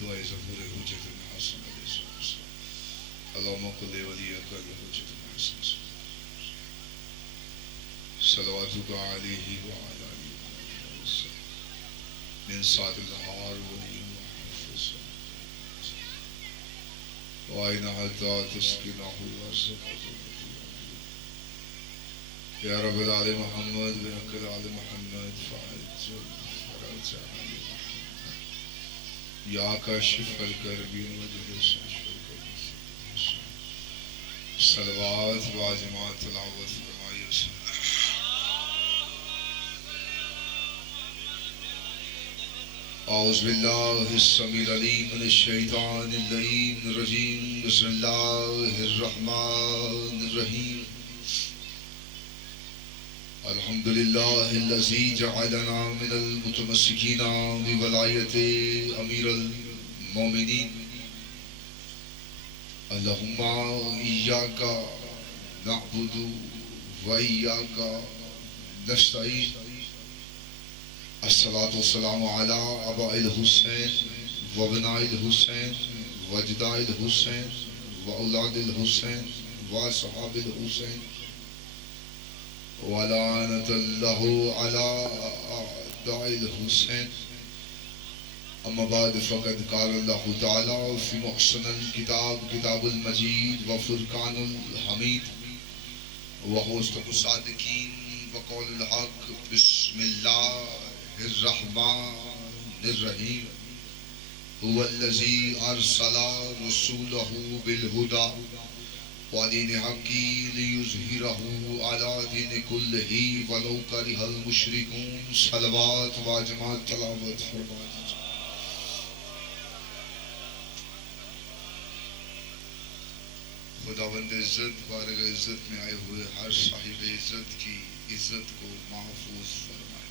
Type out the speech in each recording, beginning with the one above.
دعائے ظہور حجت الحسن علیہ السلام اللہم کل ولی اکل حجت الحسن صلواتک علیہ وعلا علیہ من سات النہار ولی وحفظ وائن حتی تسکنہ ورزقہ یا رب العال محمد بحق العال محمد فعج فرج علی محمد یا کاشف الکربی وجل شاشف الکربی صلوات واجمات تلاوت فرمائی اعوذ باللہ السمیع العلیم من الشیطان اللعین الرجیم بسم اللہ الرحمن الرحیم الحمدللہ الذی جعلنا من المتمسکین بولایت امیر المومنین اللہم ایاک نعبد و ایاک نستعین الصلاة والسلام علی آباء الحسین و ابناء الحسین و اجداء الحسین و اولاد الحسین و صحاب الحسین ولعنت اللہ علی اعداء الحسین اما بعد فقد قال اللہ تعالی فی محسن الکتاب کتاب المجید و فرقان الحمید وهو اصدق الصادقین وقول الحق بسم اللہ الرحمن الرحیم هو الذی ارسل رسوله بالهدى ودین حقی لیظہرہ علی دین کلہ ولو کرہ المشرکون صلوات واجمات تلاوت فرما دیجیے خداوند عزت بارگاہ عزت میں آئے ہوئے ہر صاحب عزت کی عزت کو محفوظ فرمائے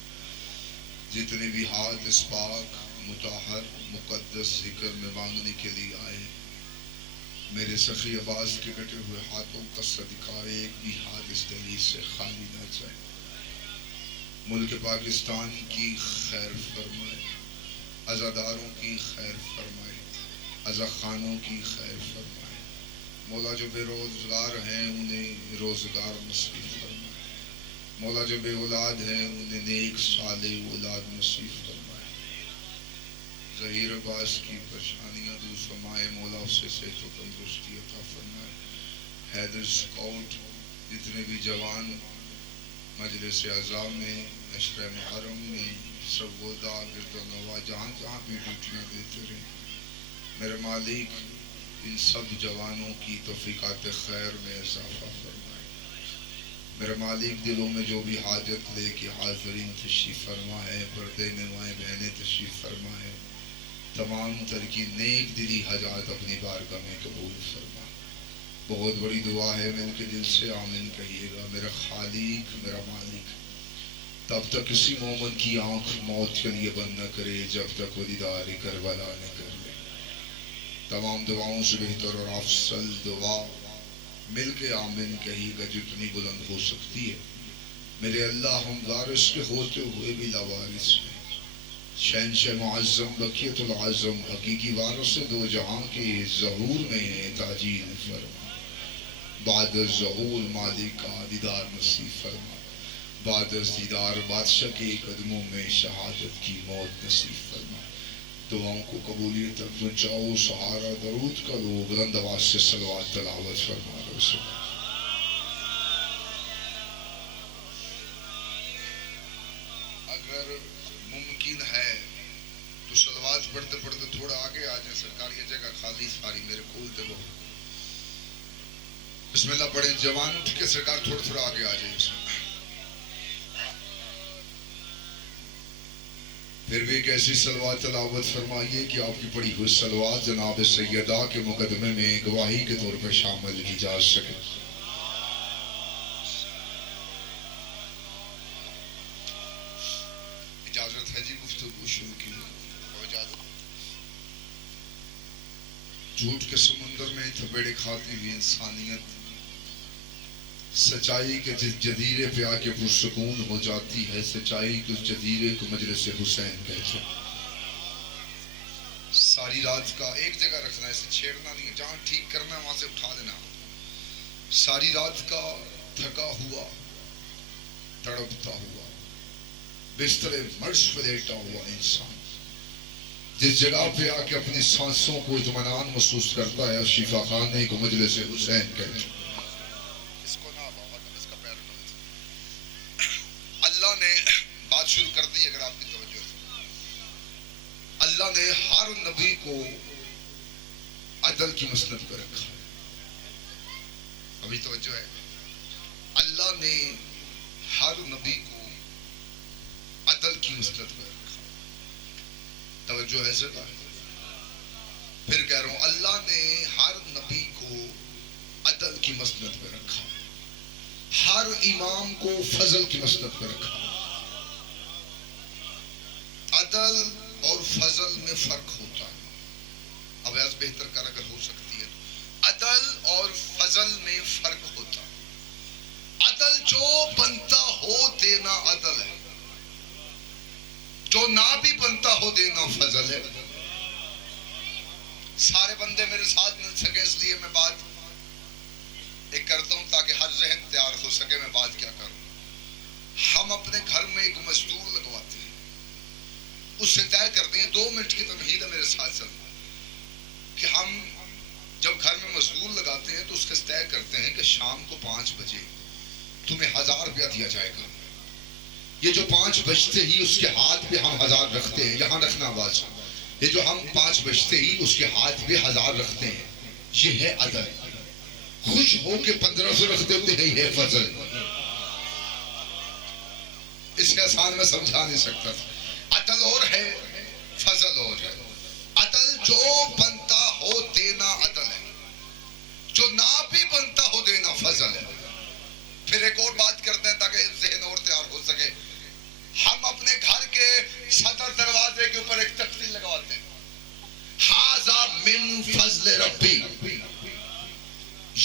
جتنے بھی ہاتھ اس پاک مطہر مقدس ذکر میں مانگنے کے لیے آئے میرے سخی عباس کے کٹے ہوئے ہاتھوں کا صدقہ ایک بھی ہاتھ اس دلیل سے خالی نہ جائے ملک پاکستان کی خیر فرمائے عزاداروں کی خیر فرمائے عزاخانوں کی خیر فرمائے مولا جو بے روزگار ہیں انہیں روزگار نصیب فرمائے مولا جو بے اولاد ہیں انہیں نیک صالح اولاد نصیب فرمائے ظہیر عباس کی پریشانیاں دور فرمائے مولا اسے صحت و تندرستی عطا فرمائے حیدر سکاؤٹ جتنے بھی جوان مجلس اعضاء میں نشر محرم میں سرگودا گرد و نواح جہاں جہاں بھی ڈیوٹیاں دیتے رہے میرے مالک ان سب جوانوں کی توفیقات خیر میں اضافہ فرمائے میرے مالک دلوں میں جو بھی حاجت لے کے حاضرین تشریف فرما ہے پردے میں مائیں بہنیں تشریف فرما ہے تمام تر کی نیک دلی حاجات اپنی بارگاہ میں قبول فرما بہت بڑی دعا ہے مل کے دل سے آمین کہیے گا میرا خالق میرا مالک تب تک کسی مومن کی آنکھ موت کے لیے بند نہ کرے جب تک وہ دیدار کربلا نہ کر لے تمام دعاؤں سے بہتر اور افضل دعا مل کے آمین کہیے گا جتنی بلند ہو سکتی ہے میرے اللہ ہم وارث کے ہوتے ہوئے بھی لاوارث ہیں شہنشاہ معظم بقیت العظم حقیقی وارث دو جہاں کے ظہور میں تاجیل فرما بعد ظہور مالک کا دیدار نصیب فرما بعد دیدار بادشاہ کے قدموں میں شہادت کی موت نصیب فرما دعاؤں کو قبولیت تک پہنچاؤ سہارا درود کرو بلند آواز سے صلوات تلاوت فرما رسول اگر ممکن ہے تو صلوات پڑھتے پڑھتے تھوڑا آگے آ جائیں سرکار یہ جگہ خالی ساری میرے کھولتے بہت بسم اللہ پڑھیں جوان اٹھ کے سرکار تھوڑا تھوڑا آگے آ جائیں پھر بھی ایک ایسی صلوات تلاوت فرمائیے کہ آپ کی پڑھی ہوئی صلوات جناب سیدہ کے مقدمے میں گواہی کے طور پر شامل کی جا سکے اجازت ہے جی گفتگو شروع کی جھوٹ کے سمندر میں تھپیڑے کھاتی ہوئی انسانیت سچائی کے جس جزیرے پہ آ کے پرسکون ہو جاتی ہے سچائی کے اس جزیرے کو مجلس حسین کہتے ہیں ساری رات کا ایک جگہ رکھنا ہے، اسے چھیڑنا نہیں ہے، جہاں ٹھیک کرنا ہے وہاں سے اٹھا لینا. ساری رات کا تھکا ہوا، تڑپتا ہوا، بستر مرض پہ لیٹا ہوا انسان جس جگہ پہ آ کے اپنی سانسوں کو اطمینان محسوس کرتا ہے، شفا خانے کو مجلس حسین کہتے ہیں. اس کو نہ بابا اس کا پیر اللہ نے بات شروع کر دی. اگر آپ کی توجہ ہے، اللہ نے ہر نبی کو عدل کی مسند پہ رکھا. ابھی توجہ ہے، اللہ نے ہر نبی کو عدل کی مسند پہ رکھا. توجہ ہے سر؟ پھر کہہ رہا ہوں، اللہ نے ہر نبی کو عدل کی مسند پہ رکھا، ہر امام کو فضل کی مسند پہ رکھا. عدل اور فضل میں فرق ہوتا ہے. اب ایسا بہتر کر اگر ہو سکتی ہے تو عدل اور فضل میں فرق ہوتا ہے. عدل جو بنتا ہو دینا عدل ہے، جو نہ بھی بنتا ہو دینا فضل ہے. سارے بندے میرے ساتھ مل سکے اس لیے میں بات ایک کرتا ہوں تاکہ ہر ذہن تیار ہو سکے میں بات کیا کروں. ہم اپنے گھر میں ایک مزدور لگواتے ہیں، اس سے طے کرتے ہیں 2 منٹ کی تمہید ہے میرے ساتھ چلنا کہ ہم جب گھر میں مزدور لگاتے ہیں تو اس کے طے کرتے ہیں کہ شام کو 5 بجے تمہیں 1000 روپیہ دیا جائے گا. یہ جو 5 بجتے ہی اس کے ہاتھ پہ ہم 1000 رکھتے ہیں، یہاں رکھنا آواز، یہ جو ہم 5 بجتے ہی اس کے ہاتھ پہ 1000 رکھتے ہیں، یہ ہے عدل. خوش ہو کے 1500 رکھ دیتے ہیں، یہ ہے فضل. اس کے آسان میں سمجھا نہیں سکتا تھا. عدل اور ہے، فضل اور ہے. عدل جو بنتا ہو دینا عدل ہے، جو نہ بھی بنتا ہو دینا فضل ہے. پھر ایک اور بات کرتے ہیں تاکہ ذہن اور تیار ہو سکے. ہم اپنے گھر کے صدر دروازے کے اوپر ایک تختی لگواتے ہیں، ھذا من فضل ربی،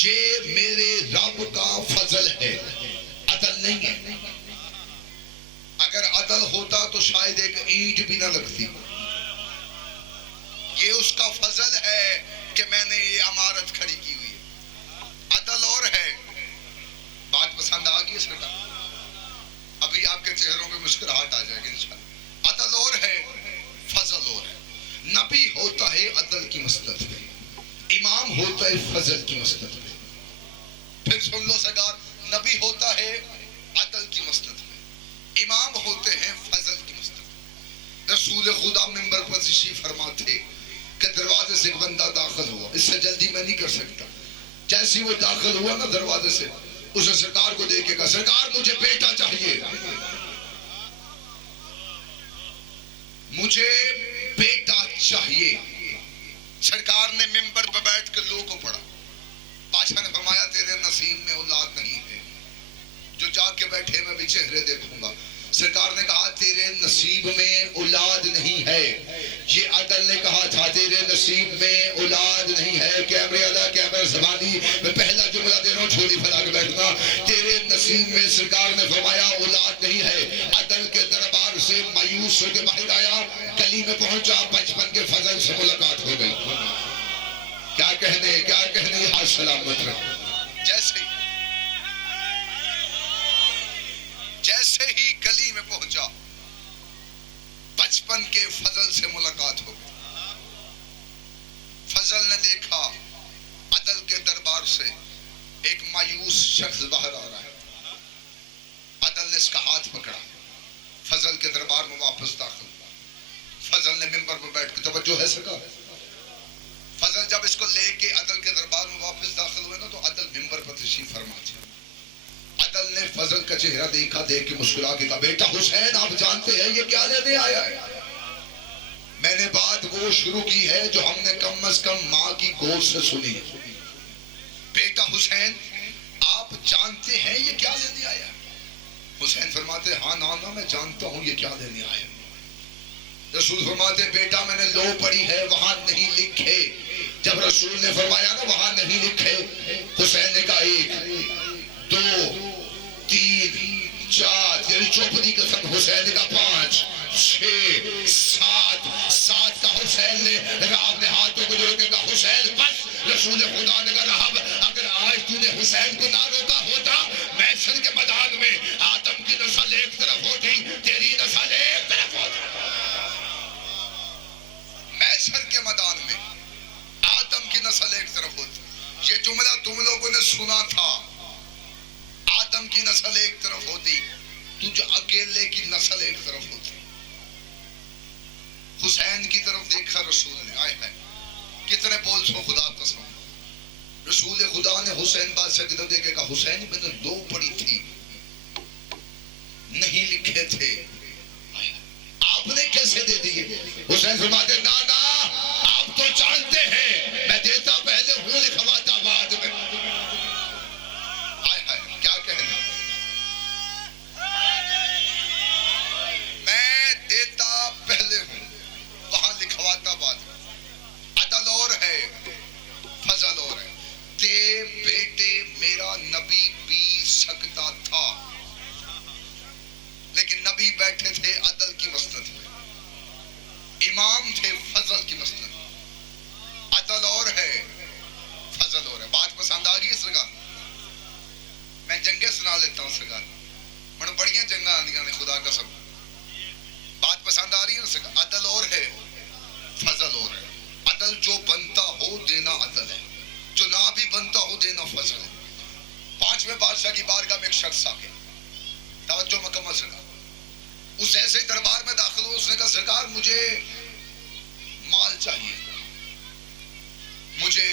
یہ میرے رب کا فضل ہے، عدل نہیں ہے. اگر عدل ہوتا تو شاید ایک اینٹ بھی نہ لگتی. یہ اس کا فضل ہے کہ میں نے یہ عمارت کھڑی کی ہوئی ہے. عدل اور ہے. بات پسند آ گئی اس کا؟ ابھی آپ کے چہروں پہ مسکراہٹ آ جائے گی انشاءاللہ. عدل اور ہے، فضل اور ہے. نبی ہوتا ہے عدل کی مسند پہ، امام ہوتا ہے فضل کی مسند پہ. پھر سن لو سرکار، نبی ہوتا ہے عدل کی مسند پہ، امام ہوتے ہیں فضل کی مسند پہ. رسول خدا منبر پر تشریف فرما تھے کہ دروازے سے ایک بندہ داخل ہوا. اس سے جلدی میں نہیں کر سکتا. جیسے وہ داخل ہوا نا دروازے سے، اس نے سرکار کو دیکھ کے کہا، سرکار مجھے بیٹا چاہیے، مجھے بیٹا چاہیے. سرکار نے منبر پر بیٹھ کے لوگوں کو پڑھا. بادشاہ نے فرمایا تیرے نصیب میں اولاد نہیں ہے، جو جا کے بیٹھے میں بھی چہرے دیکھوں گا. سرکار نے کہا تیرے نصیب میں اولاد نہیں ہے. یہ عدل نے کہا تھا تیرے نصیب میں اولاد نہیں ہے. کیمرے والا کیمرہ زبانی میں پہلا جملہ دے رہا ہوں، چھوڑی پھیلا کے بیٹھنا. تیرے نصیب میں سرکار نے فرمایا اولاد نہیں ہے. عدل کے دربار سے مایوس ہو کے باہر آیا، گلی میں پہنچا، بچپن کے فضل سے ملاقات ہو گئی. کیا کہنے ہاتھ سلامت رہے. جیسے ہی گلی میں پہنچا، بچپن کے فضل سے ملاقات ہو گئی. فضل نے دیکھا عدل کے دربار سے ایک مایوس شخص باہر آ رہا ہے. عدل نے اس کا ہاتھ پکڑا، فضل کے دربار میں واپس داخل ہوا. فضل نے منبر پر بیٹھ کے، توجہ ہے سکا، فضل جب اس کو لے کے عدل کے دربار میں واپس داخل ہوئے نا تو عدل منبر پر تشریف فرما تھا. عدل نے فضل کا چہرہ دیکھا، دیکھ کے مسکرا کے کہا، بیٹا حسین آپ جانتے ہیں یہ کیا لینے آیا ہے؟ میں نے بات وہ شروع کی ہے جو ہم نے کم از کم ماں کی گود سے سنی. بیٹا حسین آپ جانتے ہیں یہ کیا لینے آیا ہے؟ حسین فرماتے ہاں نانا میں جانتا ہوں یہ کیا لینے آیا. رسول فرماتے بیٹا میں نے لو پڑھی ہے وہاں نہیں لکھے. جب رسول نے فرمایا نا وہاں نہیں لکھے، حسین نے کہا 1 2 3 4، تیری چوپڑی قسم. حسین نے کہا 5 6 7 کا حسین نے آپ اپنے ہاتھوں کو جوڑ کے کہا حسین بس. رسول خدا نے کہا رہب اگر آج تو نے حسین کو نہ روکا ہوتا محشر کے میدان میں آدم کی نسل ایک طرف ہوتی تیری نسل ایک طرف ہوتی. محشر کے میدان میں آدم کی نسل ایک طرف ہوتی. یہ جملہ تم لوگوں نے سنا تھا. آدم کی نسل ایک طرف ہوتی تجھ اکیلے کی نسل ایک طرف ہوتی. حسین کی طرف دیکھا رسول نے. آئے ہے کتنے بول سو خدا قسم. رسول خدا نے حسین بادشاہ کی طرف دیکھے کہا حسین میں نے 2 پڑھی تھی نہیں لکھے تھے آپ نے کیسے دے دیے. حسین فرماتے نانا آپ تو جانتے ہیں میں دیتا پہلے ہوں لکھواتا بعد میں. آئے کیا کہنا. میں دیتا پہلے ہوں وہاں لکھواتا بعد میں. عدل اور ہے فضل اور ہے. تے بیٹے میرا نبی پی سکتا تھا لیکن نبی بیٹھے تھے عدل کی مسند میں. امام تھے فضل کی مسند. عدل اور ہے فضل اور ہے. بات پسند آ گئی سرکار. میں جنگیں سنا لیتا ہوں سرکار. من بڑیاں جنگاں آندیاں نے خدا قسم. بات پسند آ رہی ہے سرکار. عدل اور ہے فضل اور ہے. عدل جو بنتا ہو دینا عدل ہے جو نہ بھی بنتا ہو دینا فضل ہے. 5ویں بادشاہ کی بارگاہ میں ایک شخص آ گیا. توجہ مکمل سرکار. اس ایسے دربار میں داخل ہو. اس نے کہا سرکار مجھے مال چاہیے مجھے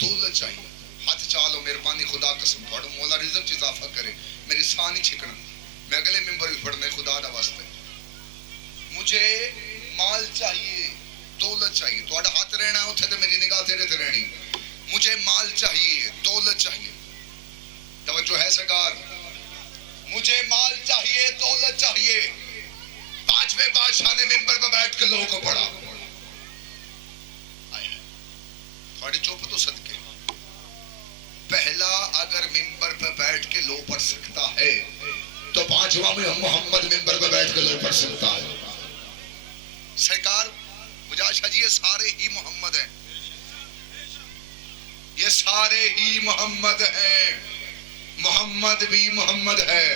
دولت چاہیے. ہاتھ چالو مہربانی خدا قسم تھوڑا مولا رزق اضافہ کرے. میری ساں نہیں چھکنا. میں اگلے ممبر بھی پڑھنے خدا دا واسطے. مجھے مال چاہیے دولت چاہیے. تھوڑا ہاتھ رہنا ہے اتھے تے میری نگاہ تیرے تے رہنی. مجھے مال چاہیے دولت چاہیے. توجہ ہے سرکار. مجھے مال چاہیے دولت چاہیے. 5ویں بادشاہ نے ممبر پر بیٹھ کے لوگوں کو پڑھا. تھوڑی چپ تو صدقے. پہلا اگر ممبر پر بیٹھ کے لو پڑھ سکتا ہے تو 5واں میں محمد ممبر پر بیٹھ کے لو پڑھ سکتا ہے. سرکار مجاشہ جی یہ سارے ہی محمد ہیں. یہ سارے ہی محمد ہیں. محمد بھی محمد ہے.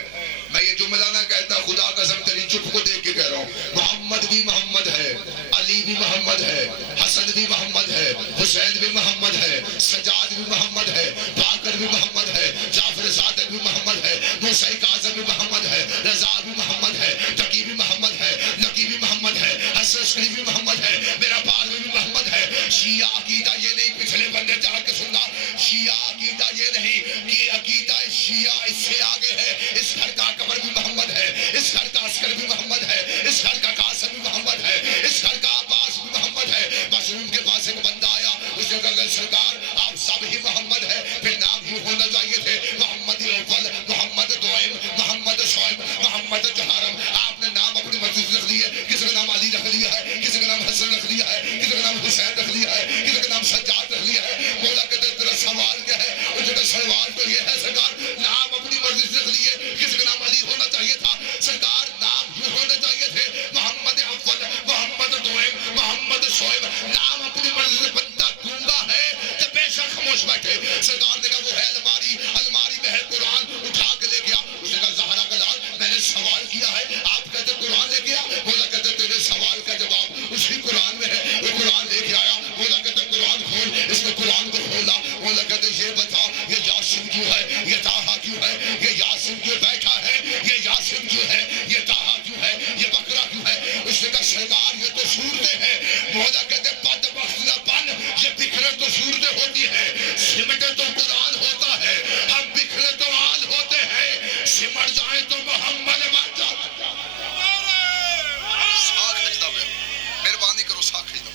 میں یہ جملہ نہ کہتا خدا قسم تیری چپ کو دیکھ کے کہہ رہا ہوں. محمد بھی محمد ہے. علی بھی محمد ہے. حسن بھی محمد ہے. حسین بھی محمد ہے. سجاد بھی محمد ہے. باقر بھی محمد ہے. جعفر صادق بھی محمد ہے. موسیٰ کاظم بھی محمد ہے. رضا بھی محمد ہے. تقی بھی محمد ہے. نقی بھی محمد ہے. حسن شریف بھی محمد ہے. میرا بارو بھی محمد ہے. شیعہ عقیدہ یہ نہیں پچھلے بندے جا کے سننا. شیعہ عقیدہ یہ نہیں کہ عقیدہ شیعہ اس سے آگے ہے. اس گھر کا قبر بھی محمد ہے. اس گھر کا عسکر بھی محمد ہے. اس گھر کا قاسم بھی محمد ہے. اس گھر کا عباس بھی محمد ہے. بس ان کے پاس ایک بندہ آیا. اس نے کہا سرکار آپ سب ہی محمد ہے. پھر نام ہی ہونا چاہیے تھے محمد اول محمد دوئم محمد شعیب محمد جہارم. آپ نے نام اپنی مرضی سے رکھ لیا ہے. کسی کا نام علی رکھ لیا ہے. کسی کا نام حسن رکھ لیا ہے. کسی کا نام حسین رکھ لیا ہے. کسی کا نام سجاد رکھ لیا ہے. مولا کہتے ہیں تیرا سوال کیا ہے. اس جگہ سوال تو یہ ہے سرکار نام اپنی مرضی سے رکھ لیے. کسی کا نام علی ہونا چاہیے تھا. سرکار نام ہی ہونے چاہیے تھے محمد اول محمد دوئم محمد شعیب. نام اپنی مرضی سے بنتا گونگا ہے کہ بے شک خاموش بیٹھے. سرکار نے کہا وہ ہے الماری. الماری میں ہے قرآن. اٹھا کے لے گیا. اس نے کہا زہرا کا لال میں نے سوال کیا ہے آپ کہتے قرآن لے گیا. مولا کہتے تیرے سوال کا جواب اسی قرآن میں ہے. وہ قرآن لے کے آیا. مولا کہتے قرآن کھول. اس نے قرآن کو کھولا. مولا کہتے یہ بتا یہ یاسین کیوں ہے. یہ طٰہٰ کیوں ہے. یہ یاسین کیوں بیٹھا ہے. یہ یاسین کیوں ہے. یہ طٰہٰ کیوں ہے. یہ بکرا کیوں ہے. اس نے کہا سرکار یہ تو صورتیں ہیں. مولا کہتے بدبخت نہ بن. یہ بکھرے تو صورتیں ہوتی ہیں. سمٹے تو قرآن ہوتا ہے. ہم بکھرے تو آل ہوتے ہیں. سمٹ جائیں تو محمد بن جاتا. ساکھ خجدہ میں مہربانی کرو ساکھ خجدہ.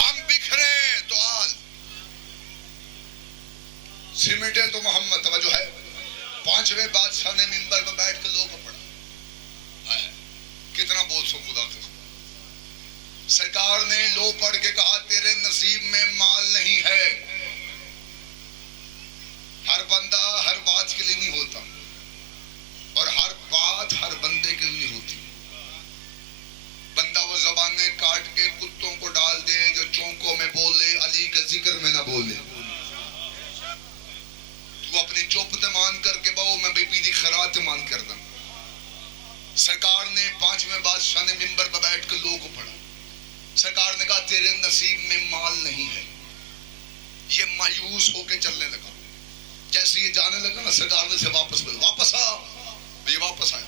ہم بکھرے تو آل سمٹے تو محمد. توجہ ہے. 5ویں بادشاہ نے منبر پر بیٹھ کے لوگوں کو پڑھا. کتنا بول سو خدا کا. سرکار نے لو پڑھ کے کہا تیرے نصیب میں مال نہیں ہے. ہر سرکار نے کہا تیرے نصیب میں مال نہیں ہے. یہ مایوس ہو کے چلنے لگا. جیسے یہ جانے لگا نا سرکار نے سے واپس بولا واپس آ. یہ واپس آیا.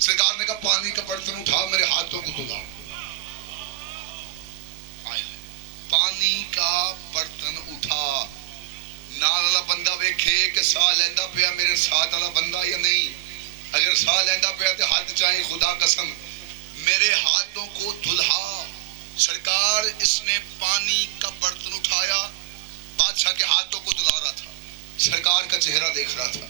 سرکار نے کہا پانی کا برتن اٹھا میرے ہاتھوں کو دھلا. پانی کا برتن اٹھا. نال والا بندہ ویکھے کہ ساہ لیندا پیا میرے ساتھ والا بندہ یا نہیں. اگر ساہ لیندا پیا تو ہاتھ چاہیے خدا قسم میرے ہاتھوں کو دھلا. سرکار اس نے پانی کا برتن اٹھایا بادشاہ کے ہاتھوں کو دھلا رہا تھا. سرکار کا چہرہ دیکھ رہا تھا.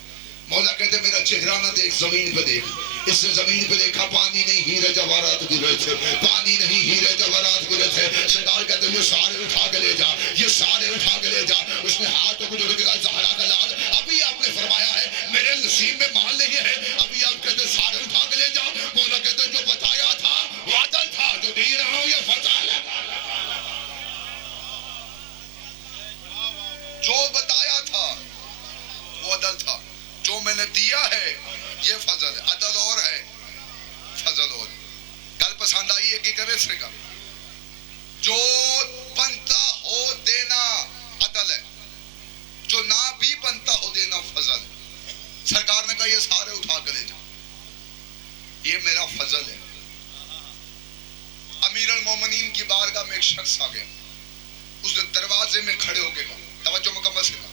مولا کہتے میرا چہرہ نہ دیکھ زمین پہ دیکھ. اس نے زمین پہ دیکھا پانی نہیں ہیرے جواہرات گرے تھے. پانی نہیں ہیرے جواہرات گرے تھے. سرکار کہتے یہ سارے اٹھا کے لے جا. یہ سارے اٹھا کے لے جا. اس نے ہاتھوں کو جوڑ کے کہا زہرا کا لال ابھی آپ نے فرمایا ہے میرے نصیب میں مال نہیں ہے. ابھی آپ کہتے سارے اٹھا کے لے جا. مولا کہتے جو بتایا تھا وہ عدل تھا. جو دے رہا ہوں یہ فضل ہے. جو بتایا تھا وہ عدل تھا. جو میں نے دیا ہے یہ فضل ہے. عدل اور ہے فضل اور. گل پسند آئی ہے کہ کرے سے کا جو بنتا ہو دینا عدل ہے. جو نہ بھی بنتا ہو دینا فضل. سرکار نے کہا یہ سارے اٹھا کے لے جاؤ یہ میرا فضل ہے. امیر المومنین کی بارگاہ میں ایک شخص آ گیا. اس نے دروازے میں کھڑے ہو کے کہا توجہ مکمل سے کہا.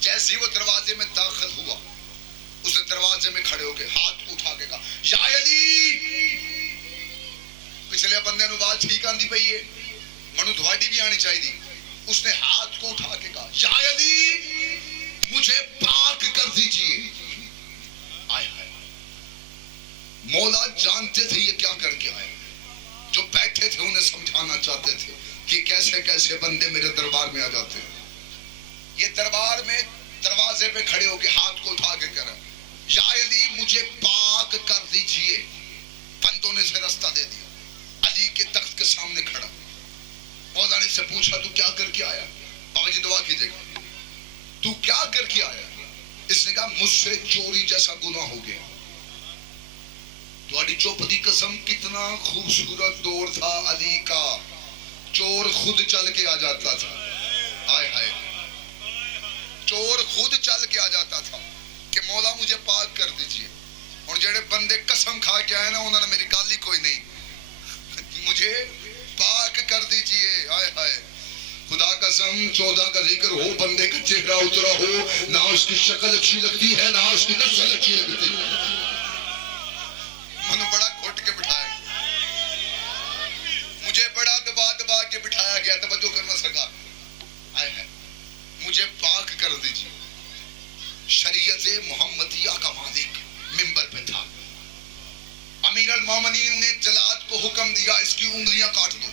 جیسے وہ دروازے میں داخل ہوا اس نے دروازے میں کھڑے ہو کے ہاتھ اٹھا کے کہا یا علی. پچھلے بندے نو بات ٹھیک آندی پئی ہے منو دھواڈی بھی آنی چاہیے. اس نے ہاتھ کو اٹھا کے کہا یا علی مجھے پاک کر دیجئے. آئے ہائے مولا جانتے تھے یہ کیا کر کے آئے. جو بیٹھے تھے انہیں سمجھانا چاہتے تھے کہ کیسے کیسے بندے میرے دربار میں آ جاتے ہیں. یہ دربار میں دروازے پہ کھڑے ہو کے ہاتھ کو اٹھا کے کہہ رہا یا علی مجھے پاک کر دیجئے. بندوں نے اسے راستہ دے دیا. علی کے تخت کے سامنے کھڑا. مولا نے سے پوچھا تو کیا کر کے آیا. بابا جی دعا کیجئے گا تو کیا کر کے آیا. اس نے کہا مجھ سے چوری جیسا گناہ ہو گیا. تمہاری چوپتی قسم کتنا خوبصورت دور تھا علی کا. چور خود چل کے آ جاتا تھا. ہائے ہائے چور خود چل کے آ جاتا تھا کہ مولا مجھے پاک کر دیجئے. اور جڑے بندے قسم کھا کے آئے نا انہوں نے میری گالی کوئی نہیں. مجھے پاک کر دیجئے. ہائے ہائے خدا قسم 14 کا ذکر ہو بندے کا چہرہ اترا ہو نہ اس کی شکل اچھی لگتی ہے نہ اس کی نسل اچھی لگتی ہے. منو بڑا گھٹ کے بٹھایا مجھے بڑا دبا دبا کے بٹھایا گیا. توجہ کرنا سرکار آئے ہیں مجھے پاک کر دیجئے. شریعت محمدیہ کا مالک منبر پہ تھا. امیر المومنین نے جلاد کو حکم دیا اس کی انگلیاں کاٹ دو.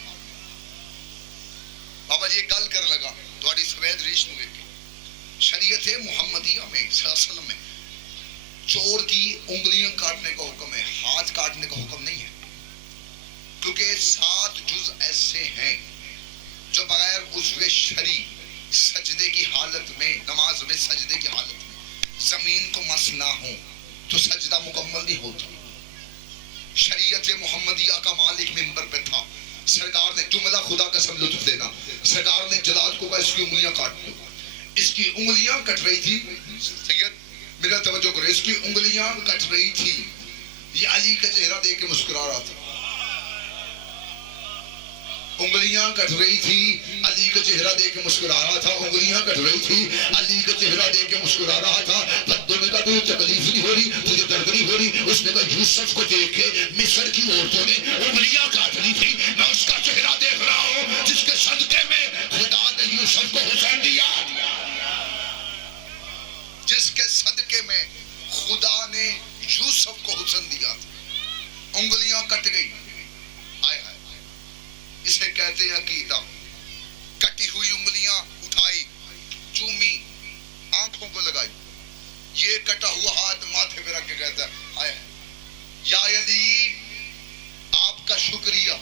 بابا جی گل کر لگا تھوڑی سوید ریش نو شریعت محمدیہ میں صلی اللہ علیہ وسلم میں چور کی انگلیاں کاٹنے کا حکم ہے. ہاتھ کاٹنے کا حکم نہیں ہے. کیونکہ 7 جز ایسے ہیں جو بغیر عضو شرعی سجدے کی حالت میں نماز میں سجدے کی حالت میں زمین کو مس نہ ہو تو سجدہ مکمل نہیں ہوتا. شریعت محمدیہ کا مالک منبر پہ تھا. سرکار نے جملہ خدا کا سب لطف دینا. سرکار نے جلاد کو کہا اس کی انگلیاں کاٹ دو. اس کی انگلیاں کٹ رہی تھی. سید میرا توجہ کرو اس کی انگلیاں کٹ رہی تھی. یہ علی کا چہرہ دیکھ کے مسکرا رہا تھا. انگلیاں کٹ رہی تھی علی کا چہرہ دیکھ کے مسکرا رہا تھا. انگلیاں کٹ رہی تھی علی کا چہرہ دیکھ کے مسکرا رہا تھا. بندوں نے کہا تجھے تکلیف نہیں ہو رہی تجھے درد نہیں ہو رہی. اس نے کہا یوسف کو دیکھ کے مصر کی عورتوں نے انگلیاں کاٹ لی تھی. میں اس کا چہرہ دیکھ رہا ہوں جس کے صدقے میں خدا نے یوسف کو حسین دیا. جس کے صدقے میں خدا نے یوسف کو حسن دیا. انگلیاں کٹ گئی. آئے ہائے اسے کہتے ہیں عقیدہ. کٹی ہوئی انگلیاں اٹھائی چومی آنکھوں کو لگائی. یہ کٹا ہوا ہاتھ ماتھے پہ رکھ کے کہتا ہے آئے یا علی آپ کا شکریہ.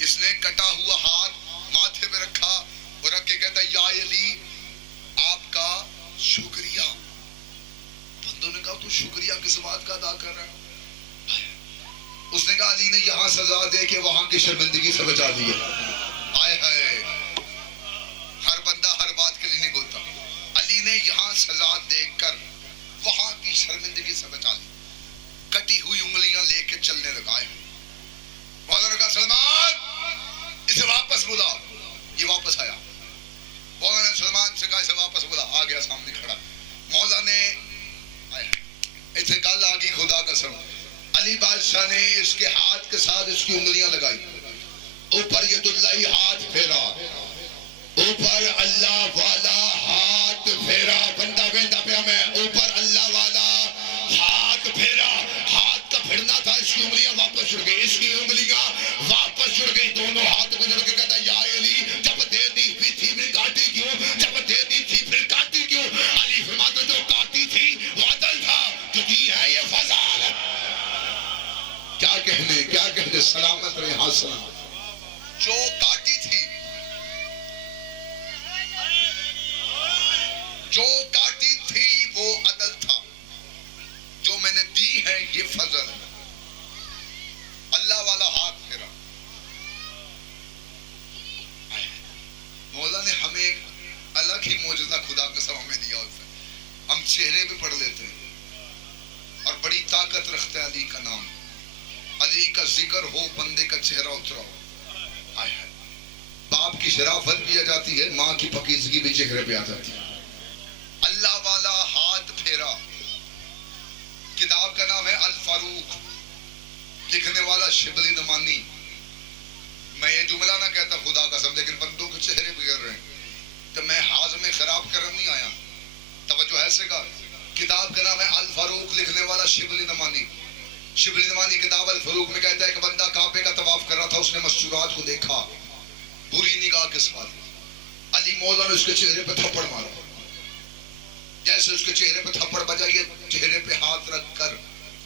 اس نے کٹا ہوا ہاتھ ماتھے پہ رکھا اور رکھ کے کہتا ہے یا علی آپ کا شکریہ. بندوں نے کہا تو شکریہ کس بات کا ادا کر رہا ہے. اس نے کہا علی علی نے یہاں سزا دے کے وہاں کی شرمندگی سے بچا لیا. آئے ہائے، ہر بندہ ہر بات کے لیے نہیں بولتا. علی نے یہاں سزا دے کر وہاں کی شرمندگی سے بچا لی. کٹی ہوئی انگلیاں لے کے چلنے لگائے. مولا نے کہا سلمان اسے واپس بلا. یہ واپس آیا. مولا نے سلمان سے کہا اسے واپس بلا. آ گیا سامنے کھڑا. مولا نے اسے گل آ گئی خدا قسم. علی بادشاہ نے اس کے ہاتھ کے ساتھ اس کی انگلیاں لگائی. اوپر ید اللہ ہاتھ پھیرا. اوپر اللہ والا ہاتھ پھیرا. بندہ کہتا پیا میں اوپر اللہ والا ہاتھ پھیرا. ہاتھ کا پھرنا تھا. اس کی انگلیاں واپس چھڑ گئی. اس کی انگلیاں واپس چھڑ گئی. دونوں ہاتھ کو جوڑ کے کہتا یا علی جب دینی بھی تھی پھر کاٹی کیوں؟ جب دینی تھی پھر کاٹی کیوں؟ علی فرماتا جو کاٹی تھی وہ عدل تھا، جو دی ہے یہ فضل. کیا کہنے سلامت رہے. حاصل جو کاٹی تھی، جو کاٹی تھی وہ عدل تھا، جو میں نے دی ہے یہ فضل ہے. اللہ والا ہاتھ پھیرا. مولا نے ہمیں ایک الگ ہی معجزہ خدا قسم ہمیں دیا. ہم چہرے بھی پڑھ لیتے ہیں اور بڑی طاقت رکھتا ہے علی کا نام. علی کا ذکر ہو بندے کا چہرہ اترا ہو. باپ کی شرافت بھی آ جاتی ہے، ماں کی پاکیزگی بھی چہرے پہ آ جاتی ہے. اللہ والا ہاتھ پھیرا. کتاب کا نام ہے الفاروق. لکھنے والا شبلی نمانی. میں یہ جملہ نہ کہتا خدا قسم، لیکن بندوں کے چہرے بگڑ رہے ہیں تو میں ہاضمے خراب کرنے نہیں آیا. توجہ ہے سے کا. کتاب کا نام ہے الفاروق. لکھنے والا شبلی نمانی. شبلی نمانی کتاب الفاروق میں کہتا ہے کہ بندہ کعبے کا طواف کر رہا تھا. اس نے مستورات کو دیکھا بری نگاہ کے ساتھ. علی مولا نے اس کے چہرے پہ تھپڑ مارا. جیسے اس کے چہرے پہ تھپڑ بجا، یہ چہرے پہ ہاتھ رکھ کر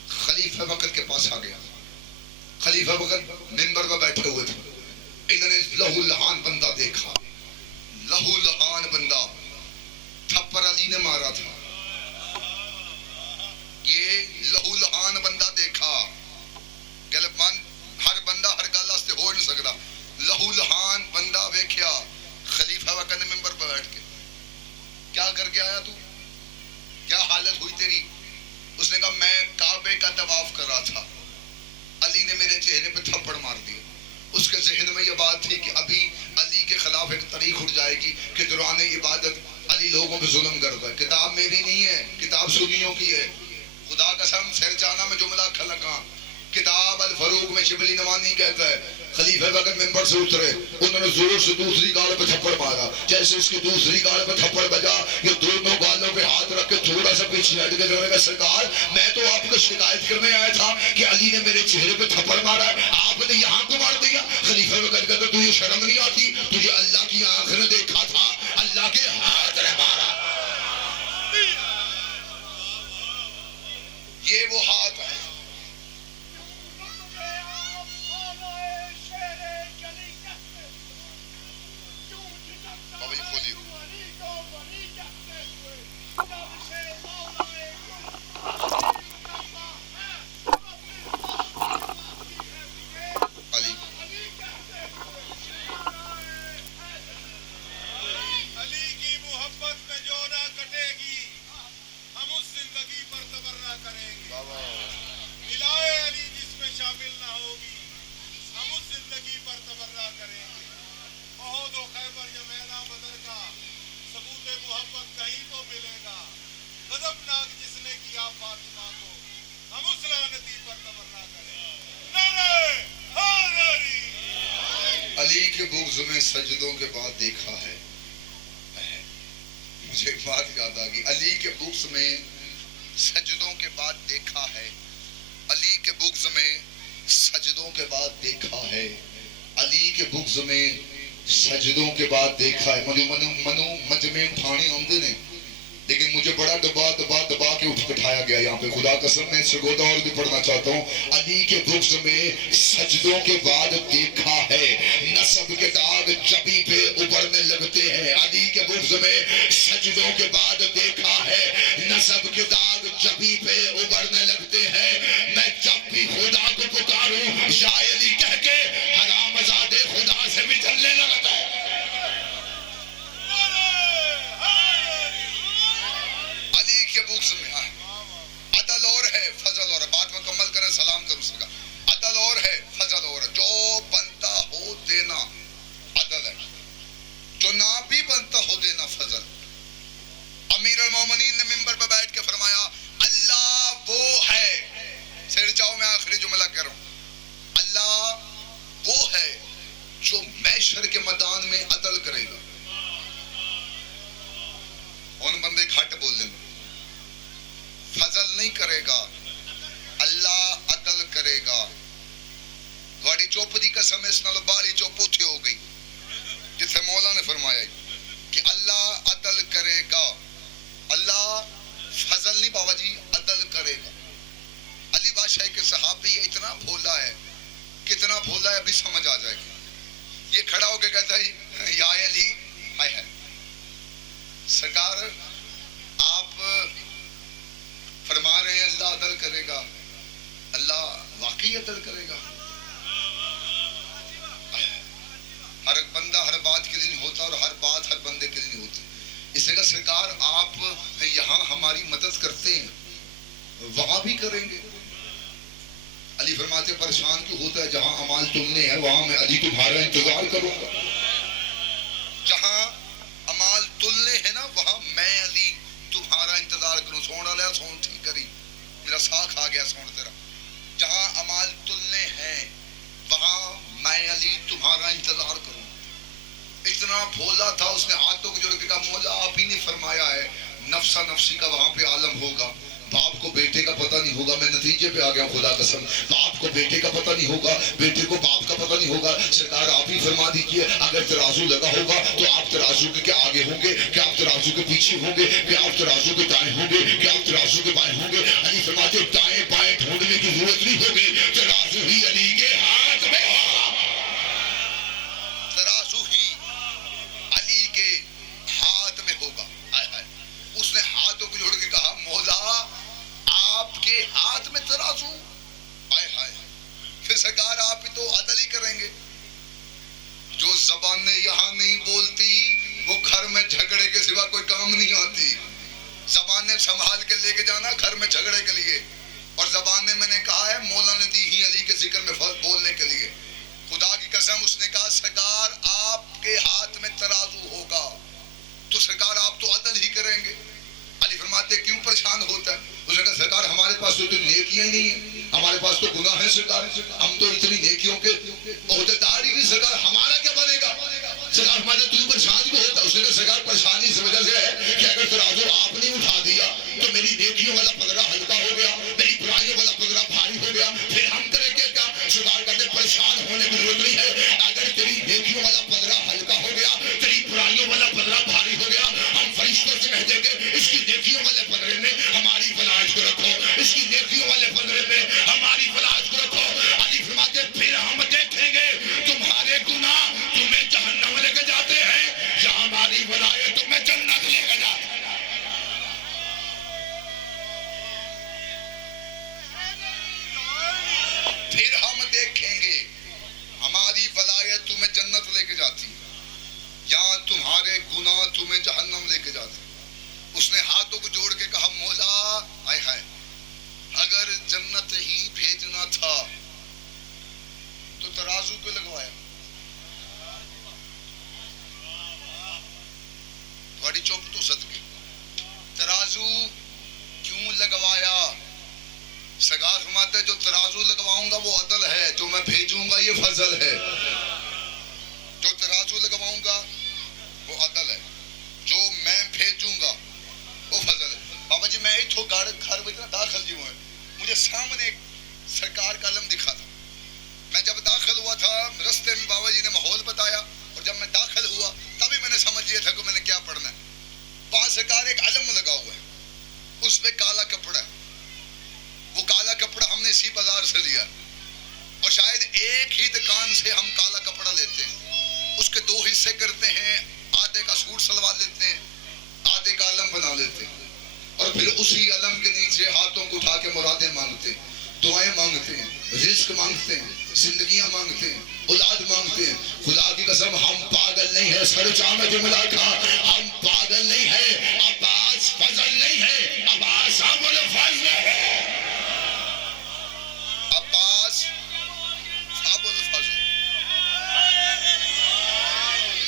خلیفہ وقت کے پاس آ گیا. خلیفہ وقت منبر پر بیٹھے ہوئے تھے. انہوں نے لہو لہان بندہ دیکھا. لہو لہان بندہ تھپڑ علی نے مارا تھا. یہ لہو لہان بندہ دیکھا. ہر بندہ ہر گل واسطے ہو نہیں سکتا. لہو لہان بندہ ویکھیا. خلیفہ وقت نے منبر پر بیٹھ کے کیا کر کے آیا تو؟ کیا حالت ہوئی تیری؟ اس نے کہا میں کعبے کا طواف کر رہا تھا، علی نے میرے چہرے پہ تھپڑ مار دیا. اس کے ذہن میں یہ بات تھی کہ ابھی علی کے خلاف ایک تاریخ اٹھ جائے گی کہ دوران عبادت علی لوگوں پہ ظلم کرتا ہے. کتاب میری نہیں ہے، کتاب سنیوں کی ہے. خدا قسم سر جانا میں جملہ کھلکا. کتاب الفاروق میں شبلی نوانی کہتا ہے خلیفہ وقت منبر سے اترے. انہوں نے زور سے دوسری گال پہ تھپڑ مارا. جیسے اس کی دوسری گال پہ تھپڑ بجا، یہ دونوں گالوں پہ ہاتھ رکھ کے تھوڑا سا پیچھے ہٹ کے سرکار میں تو آپ کو شکایت کرنے آیا تھا کہ علی نے میرے چہرے پہ تھپڑ مارا ہے، آپ نے یہاں کو مار دیا. خلیفہ وقت کہتا تجھے شرم نہیں آتی؟ تجھے اللہ کی آنکھ نے دیکھا تھا، اللہ کے ہاتھ نے مارا. یہ وہ ہاتھ ہے. علی کے بغض میں سجدوں کے بعد دیکھا ہے. مجھے ایک بات یاد آ گئی. علی کے بغض میں سجدوں کے بعد دیکھا ہے. علی کے بغض میں سجدوں کے بعد دیکھا ہے. علی کے بغض میں سجدوں کے بعد دیکھا ہے. منو مجمع اٹھانے آمدے نے، لیکن مجھے بڑا دبا کے اٹھ بٹھایا گیا یہاں پہ. خدا قسم میں سرگودا اور بھی پڑھنا چاہتا ہوں. علی کے بغض میں سجدوں کے بعد دیکھا ہے. نسب کے داغ جبی پہ ابھرنے لگتے ہیں. علی کے بغض میں سجدوں کے بعد دیکھا ہے. نسب کے داغ جبی پہ ابھرنے لگتے ہیں. میں جب بھی خدا کو پکاروں یا میں اس نال باری چوپ اتھے ہو گئی جتھے مولا نے فرمایا کہ اللہ عدل کرے گا. اللہ فضل نہیں بابا جی عدل کرے گا. علی بادشاہ کے صحابی اتنا بھولا ہے, کتنا بھولا ہے ابھی سمجھ آ جائے گا. یہ کھڑا ہو کے کہتا ہے یا علی, ہائے ہائے سرکار آپ فرما رہے ہیں اللہ عدل کرے گا, اللہ واقعی عدل کرے گا؟ ہر بندہ ہر بات کے لیے نہیں ہوتا اور ہر بات ہر بندے کے لیے نہیں ہوتی. اس لیے کہ سرکار آپ یہاں ہماری مدد کرتے ہیں, وہاں بھی کریں گے. علی فرماتے پریشان کیوں ہوتا ہے, جہاں اعمال تم نے ہے وہاں میں علی تمہارا انتظار کروں گا. جہاں اعمال تلنے ہیں نا وہاں میں علی تمہارا انتظار کروں. سونا لیا سون ٹھیک کری, میرا ساکھ آ گیا سون تیرا. جہاں اعمال تلنے ہیں وہاں میں علی تمہارا انتظار کروں. اتنا بھولا تھا, اس نے ہاتھوں کو جوڑ کے کہا مولا آپ ہی نے فرمایا ہے نفسا نفسی کا وہاں پہ عالم ہوگا. باپ کو بیٹے کا پتہ نہیں ہوگا, میں نتیجے پہ آ گیا خدا قسم. باپ کو بیٹے کا پتہ نہیں ہوگا, بیٹے کو باپ کا پتہ نہیں ہوگا. سرکار آپ ہی فرما دیجئے اگر ترازو لگا ہوگا تو آپ ترازو کے آگے ہوں گے, کہ آپ ترازو کے پیچھے ہوں گے, کہ آپ ترازو کے دائیں ہوں گے, کہ آپ ترازو کے بائیں ہوں گے. علی فرماتے دائیں بائیں ڈھونڈنے کی ضرورت نہیں ہوگی, ترازو ہی علی کے ہاتھ میں ہوگا. ترازو ہی علی کے ہاتھ میں ہوگا. اس نے ہاتھوں کو جوڑ کے کہا مولا آپ کے ہاتھ میں ترازو. ہائے ہائے, پھر سرکار آپ ہی تو عدل ہی کریں گے. جو زبانیں یہاں نہیں بولتی وہ گھر میں جھگڑے کے سوا کوئی کام نہیں آتی. زبانیں سنبھال کے لے کے جانا گھر میں جھگڑے کے لیے. اور زبانیں میں نے کہا ہے مولا نے دی ہی علی کے ذکر میں بولنے کے لیے. خدا کی قسم اس نے کہا سرکار آپ کے ہاتھ میں ترازو ہوگا تو سرکار آپ تو عدل ہی کریں گے. علی فرماتے کیوں پریشان ہوتا ہے؟ اس نے کہا سرکار ہمارے پاس تو اتنی نیکیاں ہی نہیں ہیں, ہمارے پاس تو گناہ ہیں سرکار, ہم تو اتنی نیکیوں کے عہدیدار ہی نہیں. سرکار ہمارا کیا بنے گا؟ سرکار ہمارے تو پریشان کیوں ہوتا ہے؟ اس نے کہا سرکار پریشانی اس وجہ سے ہے کہ اگر ترازو آپ نے اٹھا دیا تو میری نیکیوں والا پلڑا ہلکا ہو گیا, میری برائیوں والا پلڑا بھاری ہو گیا, پھر ہم کریں گے کیا؟ سرکار کہتے پریشان ہونے کی ضرورت نہیں ہے. اگر تیری نیکیوں والا پلڑا ہلکا ہو گیا, تیری برائیوں والا پلڑا بھاری ہو گیا, ہم فرشتوں سے کہہ دیں گے اس کی نیکیوں والے پلڑے میں ہماری فلاح کو رکھو, اس کی نیکیوں والے پلڑے میں ہماری فلاح کو رکھو. علی فرماتے پھر ہم دیکھیں گے تمہارے گناہ تمہیں جہنم لے کے جاتے ہیں یا ہماری ولایت تمہیں جنت لے کے جاتے ہیں. پھر ہم دیکھیں گے ہماری ولایت تمہیں جنت لے کے جاتی یا تمہارے گناہ تمہیں جہنم لے کے جاتے. اس نے ہاتھوں کو جوڑ کے کہا مولا ہائے ہائے اگر جنت ہی بھیجنا تھا تو ترازو پہ لگوایا. تھوڑی چپ تو صدقے ترازو کیوں لگوایا؟ سرکار فرماتے جو ترازو لگواؤں گا وہ عدل ہے, جو میں بھیجوں گا یہ فضل ہے. جو ترازو لگواؤں گا وہ عدل ہے, جو میں بھیجوں گا وہ فضل ہے. بابا جی میں اتھو گھر میں اتنا داخل جی ہوں, مجھے سامنے ایک سرکار کا علم دکھا تھا. میں جب داخل ہوا تھا رستے میں بابا جی نے ماحول بتایا, اور جب میں داخل ہوا تبھی میں نے سمجھ لیا تھا کہ میں نے کیا پڑھنا ہے. پاس سرکار ایک علم لگا ہوا ہے, اس پہ کالا کپڑا ہے. وہ کالا کپڑا ہم نے اسی بازار سے لیا, اور شاید ایک ہی دکان سے ہم کالا کپڑا لیتے ہیں, اس کے دو حصے کرتے ہیں, آدھے کا سوٹ سلوا لیتے ہیں, آدھے کا علم بنا لیتے ہیں, اور پھر اسی علم کے نیچے ہاتھوں کو اٹھا کے مرادیں مانگتے ہیں, دعائیں مانگتے ہیں, رزق مانگتے ہیں, زندگیاں مانگتے ہیں, اولاد مانگتے ہیں. خدا کی قسم ہم پاگل نہیں ہیں. سر چاہ میں جملہ کہا ہم پاگل نہیں ہیں. عباس فضل نہیں ہے, عباس ابو الفضل ہے. عباس ابو الفضل,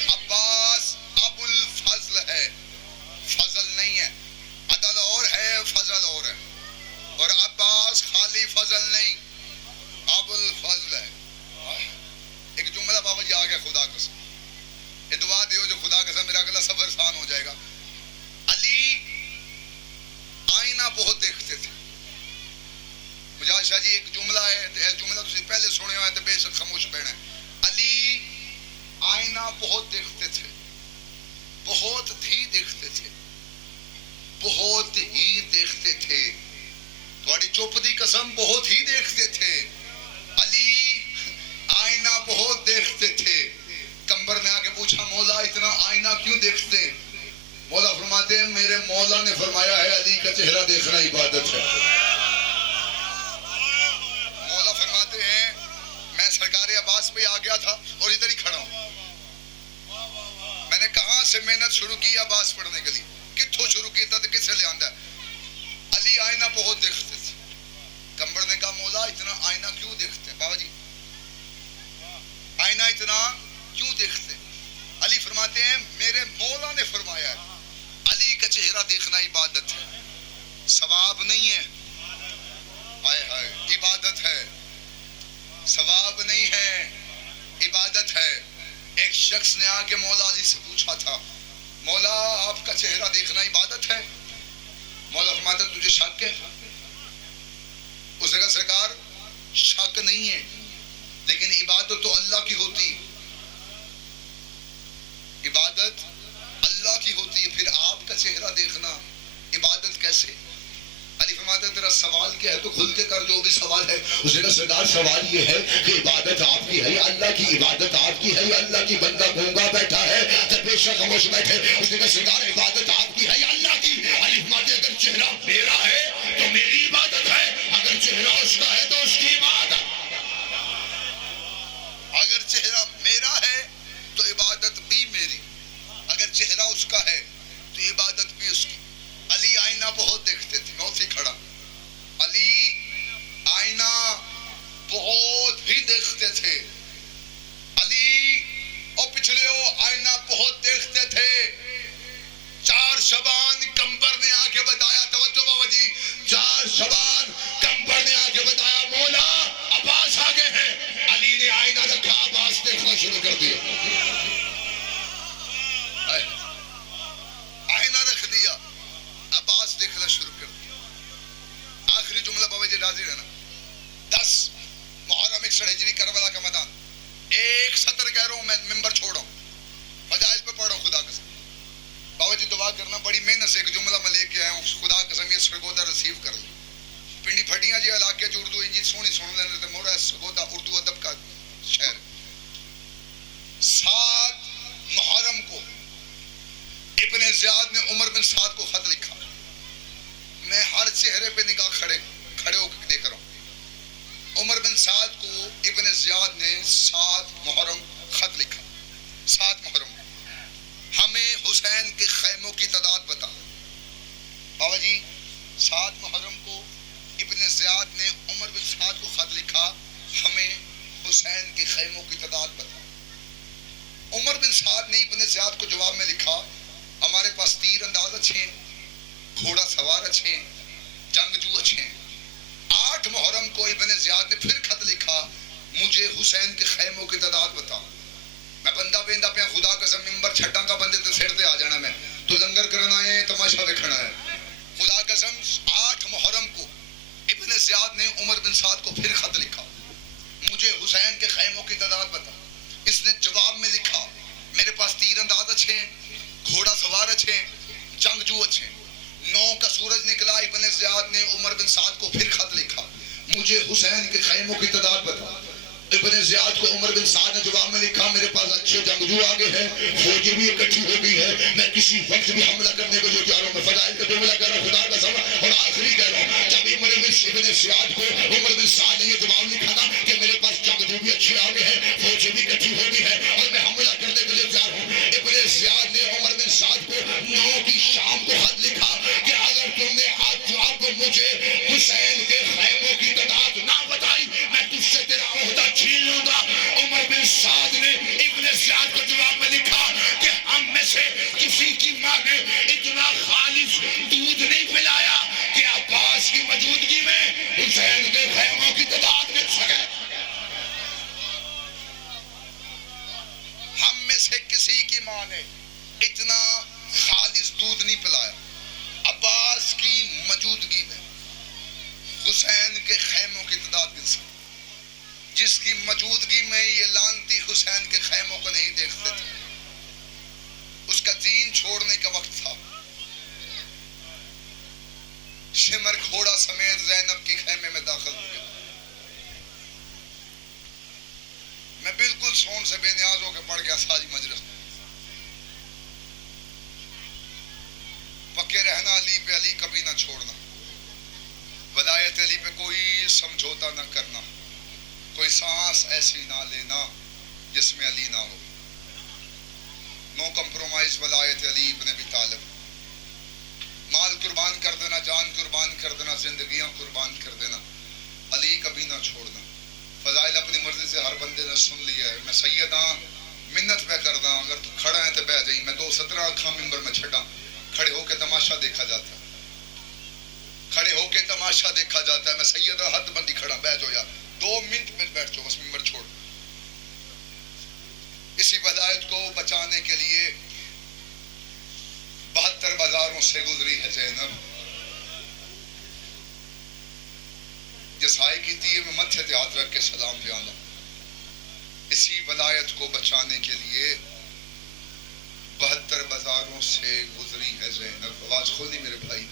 عباس ابو الفضل ہے, فضل نہیں ہے. عدل اور ہے, فضل اور ہے. اور عباس خالی فضل نہیں, ابو الفضل ہے. ایک جملہ بابا جی آ گیا خدا قسم, یہ دعا دیو جو خدا قسم میرا اگلا سفر بہت دیکھتے تھے، بہت ہی دیکھتے تھے، بہت ہی دیکھتے تھے، تھوڑی چپ دی قسم بہت ہی دیکھتے تھے۔ علی آئینہ بہت دیکھتے تھے۔ کمبر نے آ کے پوچھا مولا اتنا آئینہ کیوں دیکھتے ہیں؟ مولا فرماتے ہیں میرے مولا نے فرمایا ہے علی کا چہرہ دیکھنا عبادت ہے۔ مولا فرماتے ہیں میں سرکار عباس پہ آ گیا تھا اور ادھر ہی کھڑا ہوں، میں نے کہاں سے محنت شروع کی عباس پڑھنے کے لیے، کتھوں شروع کیا تھا تو کس سے لے آندا ہے؟ علی آئینہ بہت دیکھتے تھے۔ کمبر نے کہا مولا اتنا آئینہ کیوں دیکھتے ہیں؟ بابا جی آئینہ اتنا کیوں دیکھتے ہیں؟ علی فرماتے ہیں میرے مولا نے فرمایا ہے علی کا چہرہ دیکھنا عبادت ہے، ثواب نہیں ہے، ہائے ہائے عبادت ہے، ثواب نہیں ہے، عبادت ہے۔ ایک شخص نے آ کے مولا علی سے پوچھا تھا مولا آپ کا چہرہ دیکھنا عبادت ہے؟ مولا فرماتا تجھے شک ہے؟ اس نے کہا سرکار شک نہیں ہے لیکن عبادت تو اللہ کی ہوتی، عبادت اللہ کی ہوتی ہے، پھر آپ کا چہرہ دیکھنا عبادت کیسے؟ علی فرماتا ہے تیرا سوال کیا ہے تو کھل کے کر، جو بھی سوال ہے۔ اس نے کہا سرکار سوال یہ ہے کہ عبادت آپ کی ہے، اللہ کی عبادت آپ کی ہے، یا اللہ کی بندہ گونگا بیٹھا ہے درویشہ خاموش بیٹھے؟ اس نے کہا سرکار عبادت آپ کی ہے یا اللہ کی؟ علی فرماتے ہیں اگر چہرہ میرا ہے تو میری عبادت ہے، اگر چہرہ اس کا ہے تو اس کی عبادت، اگر چہرہ میرا ہے تو عبادت بھی میری، اگر چہرہ اس کا ہے تو عبادت بھی اس کی۔ علی آئینہ بہت دیکھتے تھے، میں اسی کھڑا، علی آئینہ بہت ہی دیکھتے تھے۔ علی اور پچھلے آئینہ بہت دیکھتے تھے۔ 4 شبان کمبر نے آ کے بتایا، توجہ بابا جی، 4 شبان کمبر نے آ کے بتایا مولا عباس آگے ہیں۔ علی نے آئینہ رکھا، عباس دیکھنا شروع کر دیا، آئینہ رکھ دیا، عباس دیکھنا شروع کر دیا۔ آخری جملہ بابا جی راضی رہنا، 10 محرم 61 ہجری کربلا کا میدان، ایک سطر کہہ رہا ہوں میں، ممبر چھوڑ رہا ہوں، فضائل پہ پڑھ رہا ہوں، خدا قسم بابا جی دعا کرنا، بڑی محنت سے ایک جملہ میں لے کے آیا ہوں، خدا قسم یہ سرگودا ریسیو کر لیں۔ پنڈی پھٹیاں جی علاقے جو اردو انجی سونی سن لینے مورا سرگودا اردو ادب کا شہر۔ 7 محرم کو ابن زیاد نے عمر بن سعد کو خط لکھا، میں ہر چہرے پہ نگاہ کھڑے ہو کے دیکھ رہا ہوں۔ عمر بن سعد کو ابن زیاد نے 7 محرم خط لکھا، 7 محرم ہمیں حسین کے خیموں کی تعداد بتا۔ بابا جی 7 محرم کو ابن زیاد نے عمر بن سعد کو خط لکھا، ہمیں حسین کے خیموں کی تعداد بتا۔ عمر بن سعد نے ابن زیاد کو جواب میں لکھا ہمارے پاس تیر انداز اچھے ہیں، گھوڑا سوار اچھے ہیں، جنگجو اچھے ہیں۔ 8 محرم کو ابن زیاد نے پھر خط لکھا مجھے حسین کے خیموں کی تعداد بتا۔ میں بندہ بیندا پیا، خدا قسم ممبر چھٹاں کا بندے تے سر تے آ جانا، میں تو لنگر کرنا ہے تماشا دیکھنا ہے، خدا قسم۔ 8 محرم کو ابن زیاد نے عمر بن سعد کو پھر خط لکھا مجھے حسین کے خیموں کی تعداد بتا۔ اس نے جواب میں لکھا میرے پاس تیر انداز اچھے ہیں، گھوڑا سوار اچھے ہیں، جنگجو اچھے ہیں۔ 9 کا سورج نکلا، ابن زیاد نے عمر بن سعد کو پھر خط لکھا مجھے حسین کے خیموں کی تعداد بتا۔ ابن زیاد کو عمر بن سعد نے جواب میں لکھا میرے پاس اچھے جنگجو آگے ہیں، فوجیں بھی اکٹھی ہو گئی ہے، میں کسی وقت بھی حملہ کرنے کو جو تیار ہوں۔ میں فضائل کا جملہ کہہ رہا ہوں، خدا کا سما، اور آخری کہہ رہا ہوں جب ابن زیاد کو عمر بن سعد نے یہ جواب لکھا نا کہ میرے پاس جنگجو بھی اچھے آگے ہیں، فوجیں بھی اکٹھی ہو گئی ہے اور میں حملہ کرنے کے لیے تیار ہوں، ابن زیاد نے عمر بن سعد کو 9 کی شام کو خط لکھا کہ اگر تم نے اب مجھے حسین کے خیموں کی تعداد نہ بتائی میں تجھ سے تیرا عہدہ چھین لوں گا۔ عمر بن سعد نے ابن زیاد کو جواب میں لکھا کہ ہم میں سے کسی کی ماں نے اتنا خالص دودھ نہیں پلایا کہ عباس کی موجودگی میں حسین کے خیموں کی تعداد مل سکے۔ ہم میں سے کسی کی ماں نے اتنا خالص دودھ نہیں پلایا عباس کی موجودگی میں حسین کے خیموں کی تعداد مل سکے۔ جس کی موجودگی میں یہ لانتی حسین کے خیموں کو نہیں دیکھتے تھے، دین چھوڑنے کا وقت تھا. شمر گھوڑا سمیت زینب کی خیمے میں داخل ہو گیا. میں بالکل سون سے بے نیاز ہو کے پڑھ گیا ساری مجلس. پکے رہنا علی پہ، علی کبھی نہ چھوڑنا. ولایت علی پہ کوئی سمجھوتا نہ کرنا. کوئی سانس ایسی نہ لینا جس میں علی نہ ہو. نو کمپرومائز ولایت علی ابن ابی طالب. مال قربان کر دینا، جان قربان کر دینا، زندگیاں قربان کر دینا، علی کبھی نہ چھوڑنا. فضائل اپنی مرضی سے ہر بندے نے سن لیا ہے. میں سید ہاں، منت پہ کر دا، اگر تو کھڑا ہے تو بہ جائی. میں 2:17 اکھاں ممبر میں چھٹا. کھڑے ہو کے تماشا دیکھا جاتا ہے، کھڑے ہو کے تماشا دیکھا جاتا ہے. میں سید ہاں، حد بندی کھڑا، بہ جاؤ یار 2 منٹ میں بیٹھ جاؤ، بس ممبر چھوڑ. اسی ولایت کو بچانے کے لیے 72 بازاروں سے گزری ہے زینب. جس آئے کی تیر میں متھے تے ہاتھ رکھ کے سلام پہ آنا. اسی ولایت کو بچانے کے لیے 72 بازاروں سے گزری ہے زینب. آواز کھولی میرے بھائی.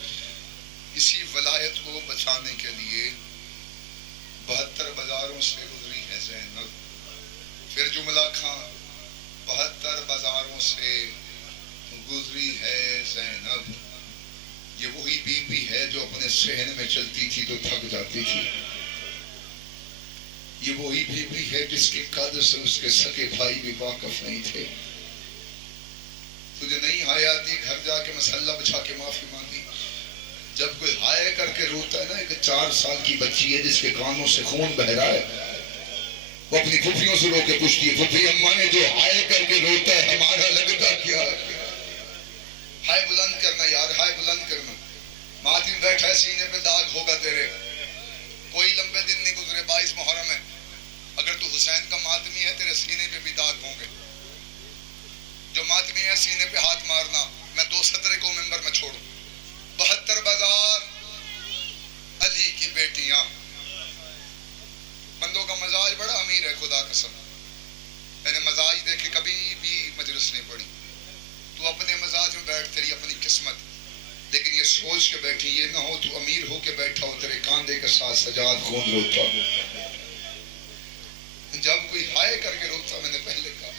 اسی ولایت کو بچانے کے لیے 72 بازاروں سے گزری ہے زینب. پھر جملہ کھاں 72 بازاروں سے گزری ہے زینب. یہ وہی بی بی ہے جو اپنے صحن میں چلتی تھی تو تھک جاتی تھی. یہ وہی بی بی ہے جس کے قدر سے اس کے سکے بھائی بھی واقف نہیں تھے. تجھے نہیں ہائے آتی، گھر جا کے مسلح بچھا کے معافی مانگی. جب کوئی ہائے کر کے روتا ہے نا، ایک 4 سال کی بچی ہے جس کے کانوں سے خون بہ رہا ہے، وہ اپنی پھوپھیوں سے رو کے پوچھتی ہے، پھوپھی اماں نے جو ہائے کر کے روتا ہے ہمارا لگتا کیا ہے؟ ہائے بلند کرنا یار، ہائے بلند کرنا. ماتم بیٹھا ہے، سینے پہ داغ ہوگا تیرے. کوئی لمبے دن نہیں گزرے، 22 محرم ہے. اگر تو حسین کا ماتمی ہے، تیرے سینے پہ بھی داغ ہوں گے. جو ماتمی ہے سینے پہ ہاتھ مارنا. میں 2:17 کو ممبر میں چھوڑوں. 72 بازار علی کی بیٹیاں. بندوں کا مزاج بڑا امیر ہے، خدا قسم. میں نے مزاج دیکھے، کبھی بھی مجلس نہیں پڑی. تو اپنے مزاج میں بیٹھ، تیری اپنی قسمت. لیکن یہ سوچ کے بیٹھی، یہ نہ ہو تو امیر ہو کے بیٹھا ہو، تیرے کاندھے کے ساتھ سجاد خون روتا ہو. جب کوئی ہائے کر کے روتا، میں نے پہلے کہا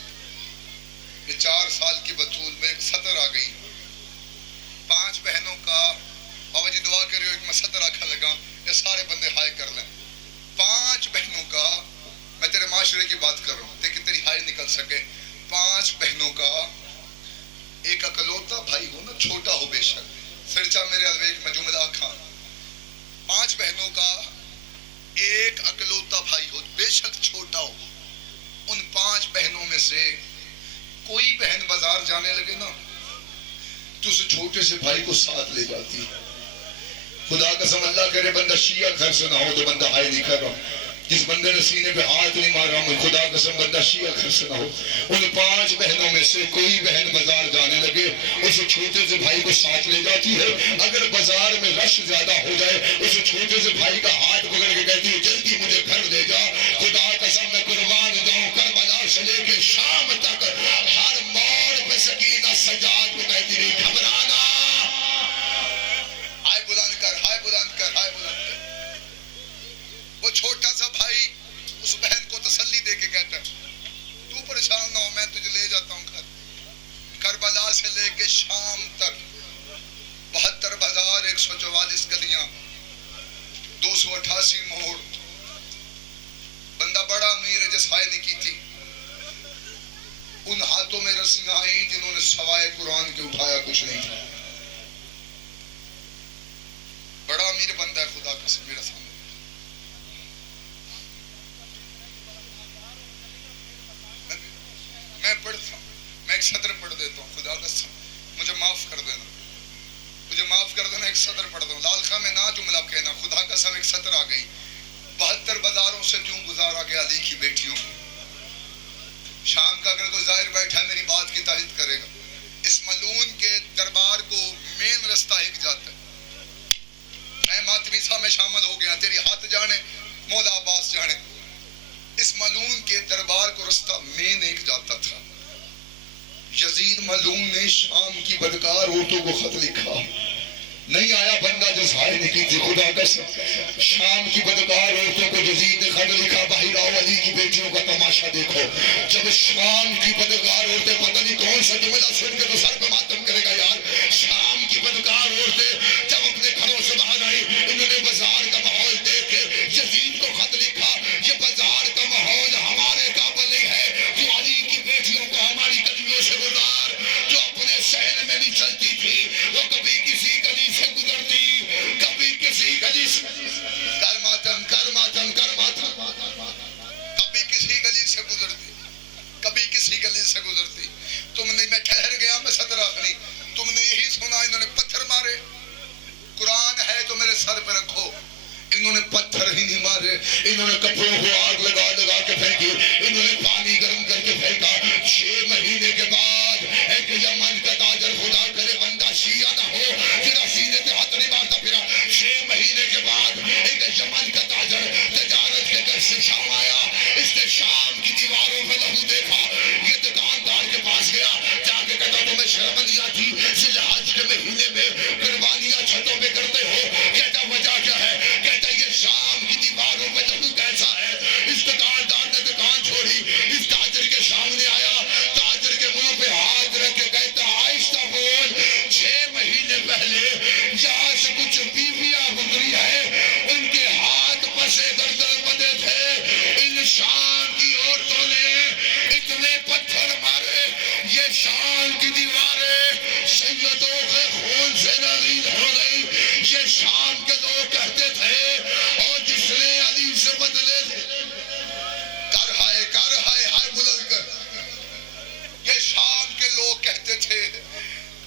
کہ 4 سال کی بطول میں ایک سطر آ گئی. 5 بہنوں کا، بابا جی دعا کرے، ایک میں سطر آکھا لگا، یہ سارے بندے ہائے کر لیں. 5 بہنوں کا، میں تیرے معاشرے کی بات کر رہا ہوں تاکہ تیری ہائے نکل سکے. 5 بہنوں کا ایک اکلوتا بھائی ہو نا، چھوٹا ہو بے شک. سرچا میرے الویک میں جملہ کھا. 5 بہنوں کا ایک اکلوتا بھائی ہو، بے شک چھوٹا ہو. ان 5 بہنوں میں سے کوئی بہن بازار جانے لگے نا تو اس چھوٹے سے بھائی کو ساتھ لے جاتی. خدا قسم اللہ کرے بندہ شیعہ گھر سے نہ ہو تو بندہ ہائے نہیں کر رہا. جس بندے نے سینے پہ ہاتھ نہیں مارا، مجھے خدا قسم بندہ شیعہ گھر سے نہ ہو. ان 5 بہنوں میں سے کوئی بہن بازار جانے لگے، اس چھوٹے سے بھائی کو ساتھ لے جاتی ہے. اگر بازار میں رش زیادہ ہو جائے، اس چھوٹے سے بھائی کا ہاتھ پکڑ کے کہتی ہے جلدی مجھے گھر لے جا. خدا قسم میں قربان جاؤں، کربلا سے لے کے شام تک ہر موڑ پہ سکینہ سجاد کو کہتی رہی گھبرانا. ہائے بلند کر، ہائے بلند کر، ہائے بلند کر. وہ چھوٹا سا بھائی اس بہن کو تسلی دے کے کہتا ہے تو پریشان نہ ہو، میں تجھے لے جاتا ہوں گھر. کربلا سے لے کے شام تک 72 بازار، 144 گلیاں، 288 موڑ. بندہ بڑا امیر ہے جس ہائے نہیں کی تھی. ان ہاتھوں میں رسیاں آئیں جنہوں نے سوائے قرآن کے اٹھایا کچھ نہیں تھا. بڑا امیر بندہ ہے، خدا قسم میرا سامنے. میں پڑھتا ہوں، میں ایک سطر پڑھ دیتا ہوں، خدا قسم مجھے معاف کر دینا، مجھے معاف کر دینا. ایک سطر پڑھ دوں، لال خاں میں نہ جملہ کہنا. خدا قسم ایک سطر آ گئی. 72 بازاروں سے کیوں گزارا گیا علی کی بیٹیوں کو. شام کا اگر کوئی ظاہر بیٹھا میری بات کی تائید کرے گا. اس ملعون کے دربار کو مین رستہ ایک جاتا ہے. میں ماتمی صاحب میں شامل ہو گیا، تیری ہاتھ جانے مولا عباس جانے. اس ملعون کے دربار کو رستہ مین ایک جاتا تھا. یزید مظلوم نے شام کی بدکار عورتوں کو خط لکھا. نہیں آیا بندہ جو ظاہر کی تھی خدا قسم. شام کی بدکار عورتوں کو یزید نے خط لکھا. باہر آؤ علی کی بیٹیوں کا تماشا دیکھو. جب شام کی بدکار عورتیں, پتہ نہیں کون سا جملہ سن کے تو سر پہ ماتم کرے گا یار. شام کی بدکار عورتیں جب اپنے گھروں سے باہر آئی, انہوں نے بازار کا ماحول دیکھ کے یزید کو خط لکھا. یہ بازار کا ماحول ہمارے قابل نہیں ہے. تو علی کی بیٹیوں کو ہماری گلیوں سے گزار. جو اپنے شہر میں بھی چلتی تھی وہ کبھی کسی گلی سے گزرتی, کبھی کسی گلی سے کر ماتم کر ماتم کر ماتم, کبھی کسی گلی سے گزرتی, کبھی کسی گلی سے گزرتی. تم نے, میں ٹھہر گیا, میں صدر آخری, تم نے یہی سنا انہوں نے پتھر مارے. قرآن ہے تو میرے سر پہ رکھو. انہوں نے پتھر ہی نہیں مارے, انہوں نے کپڑوں کو آگ لگا لگا کے پھینکی, انہوں نے پانی گرم کر کے پھینکا. 6 مہینے کے بعد ایک یمن کا تاجر, خدا کرے بندہ شیعہ نہ ہو تیرا سینے پہ ہاتھ نہیں مارتا پھرا, 6 مہینے کے بعد ایک یمن کا تاجر تجارت کے گھر سے شام آیا. اس نے شام کی دیواروں پہ لہو دیکھا. یہ دکاندار کے پاس گیا, جا کے کہتا تمہیں شرم نہیں آتی ذی الحج کے مہینے میں قربانیاں چھتوں پہ کرتے ہو؟ کہتا وجہ کیا ہے؟ کہتا یہ شام کی دیواروں پہ لہو کیسا ہے؟ اس دکاندار نے دکان چھوڑی, اس تاجر کے سامنے آیا, تاجر کے منہ پہ ہاتھ رکھ کے کہتا آہستہ بول, 6 مہینے پہلے یہاں سے کچھ بیویاں گزری ہے, ان کے ہاتھ پسے گردن بدے تھے. ان شام کی عورتوں نے اتنے پتھر مارے, یہ شام کی دیواریں سیدوں کے خون سے رنگین ہو گئی. یہ شام کے لوگ کہتے تھے, اور جس نے علی سے بدلے کر ہائے کر ہائے ہائے بلند کر. یہ شام کے لوگ کہتے تھے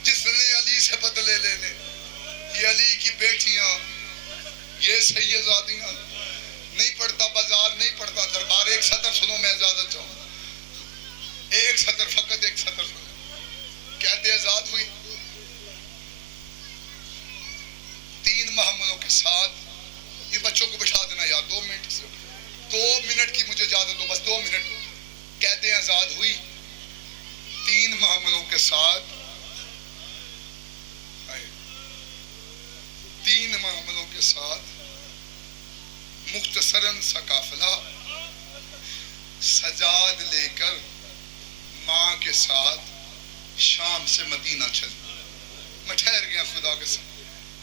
جس نے علی سے بدلے لینے. یہ علی کی بیٹیاں, یہ سیدزادیاں, نہیں پڑھتا بازار, نہیں پڑھتا دربار. ایک سطر سنو, میں اجازت چاہوں, ایک سطر, فقط ایک سطر سنو. کہتے آزاد ہوئی 3 محملوں کے ساتھ. یہ بچوں کو بٹھا دینا یار, 2 منٹ کی مجھے اجازت دو, بس 2 منٹ. کہتے آزاد ہوئی 3 محملوں کے ساتھ, 3 محملوں کے ساتھ مختصراً سا قافلہ سجاد لے کر ماں کے ساتھ شام سے مدینہ چل. میں ٹھہر گیا خدا کے ساتھ.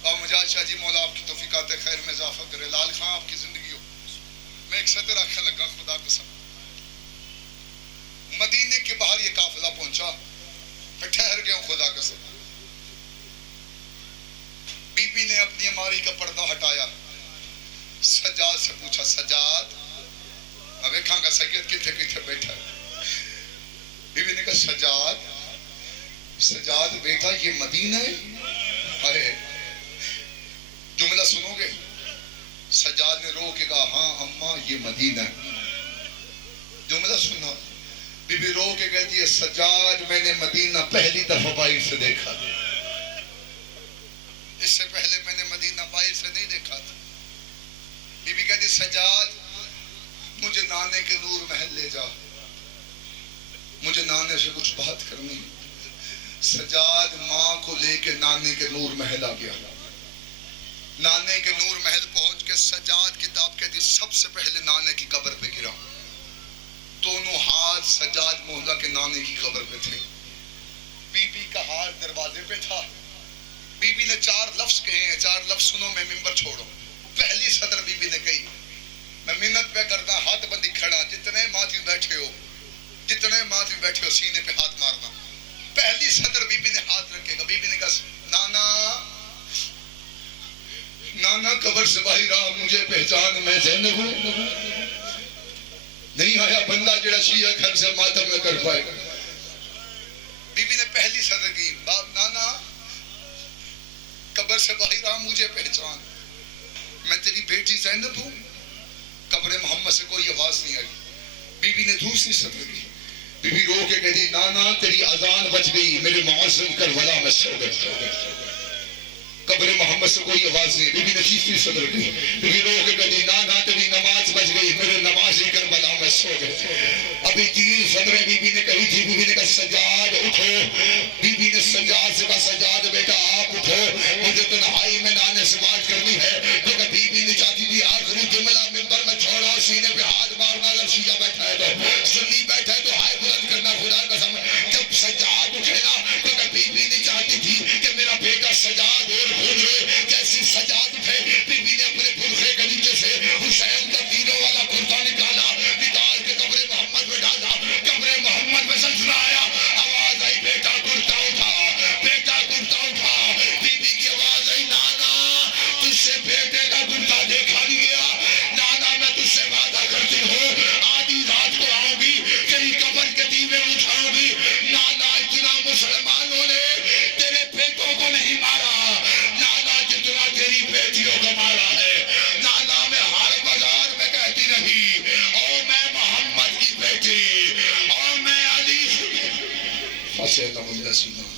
اور مجاہد شاہ جی مولا آپ کی توفیقات خیر میں اضافہ کرے. لال خان آپ کی زندگی ہو. میں ایک سطر آخر لگا خدا کے ساتھ. مدینے کے باہر یہ قافلہ پہنچا, میں ٹھہر گیا خدا کے ساتھ. بی بی نے اپنی اماری کا پردہ ہٹایا, سجاد سے پوچھا, سجاد میں دیکھاں گا سید کتنے کتنے بیٹھا ہے. بی بی نے کہا سجاد, سجاد بیٹا یہ مدینہ ہے. جملہ سنو گے؟ سجاد نے رو کے کہا ہاں اماں یہ مدینہ ہے. جملہ سنا. بی بی رو کے کہتی ہے سجاد میں نے مدینہ پہلی دفعہ باہر سے دیکھا تھا, اس سے پہلے میں نے مدینہ باہر سے نہیں دیکھا تھا. بی بی کہتی سجاد مجھے نانے کے نور محل لے جا, مجھے نانے سے کچھ بات کرنی. سجاد ماں کو لے کے نانے کے نور محل آ گیا. نانے کے نور محل پہنچ کے سجاد کتاب کہتی سب سے پہلے نانے کی قبر پہ گرا. دونوں ہاتھ سجاد مولا کے نانے کی قبر پہ تھے. بی بی کا ہاتھ دروازے پہ تھا. بی بی نے 4 لفظ کہے ہیں, 4 لفظ سنو, میں ممبر چھوڑو. پہلی صدر بی بی نے کہی, میں منت پہ کرتا ہاتھ بندی کھڑا, جتنے ماتھی بیٹھے ہو, جتنے ماتھی بیٹھے ہو سینے پہ ہاتھ مارنا. پہلی صدر بی بی نے ہاتھ رکھے گا. بی بی نے کہا نانا, نانا قبر سے باہر آ, مجھے پہچان, میں زینب ہوں. نہیں آیا بندہ جڑا شیعہ گھر سے ماتم نہ کر پائے. بی بی نے پہلی صدر کی, باپ نانا قبر سے باہر آ, مجھے پہچان, میں تیری بیٹی زینب ہوں. قبر محمد سے کوئی آواز نہیں آئی. بی بی نے دوسری صدر کی. بی بی رو کے کہتی نانا تیری اذان بج گئی, میرے معظم کربلا میں سو گئے. قبر محمد سے کوئی آواز نہیں. بی بی نے تیسری صدر کی. بی بی رو کے کہتی نانا تیری نماز بج گئی, میرے نمازی کربلا میں سو گئے. ابھی 3 صدریں بیوی نے کہی تھی، بیوی نے کہا سجاد اٹھو، بیوی نے سجاد سے کہا سجاد بیٹا آپ اٹھو، مجھے تنہائی میں نانے سے بات کرنی ہے، لیکن بیوی نے چاہتی تھی آخری جملہ ممبر میں چھوڑا، سینے پہ ہاتھ مارنا، اگر شیعہ بیٹھا ہے تو سنی بیٹھا ہے تو ہائے بلند کرنا، خدا قسم جب سجاد اٹھے نا، کیونکہ بیوی نہیں چاہتی تھی کہ میرا بیٹا سجاد اور خود روئے، جیسی سجاد اٹھے بیوی نے اپنے برقعے کے نیچے سے حسین کا تینوں والا کرتا نکالا، نکال کے قبر محمد میں ڈالا، قبر محمد میں زلزلہ آیا، آواز آئی بیٹا کرتا اٹھا، بیٹا کرتا اٹھا، بیوی کی آواز آئی نانا تجھ سے بیٹے کا کرتا دیکھا نہیں گیا، نانا میں تجھ سے وعدہ کرتی ہوں آدھی رات کو آؤں گی تیری قبر کے دیوے بجھاؤں گی، نانا اتنا مسلمانوں نے تیرے بیٹوں کو نہیں مارا، نانا جتنا تیری بیٹیوں کو مارا ہے، نانا میں ہر بازار میں کہتی رہی او میں محمد کی بیٹی، او میں علی فصیح کا بندہ سینہ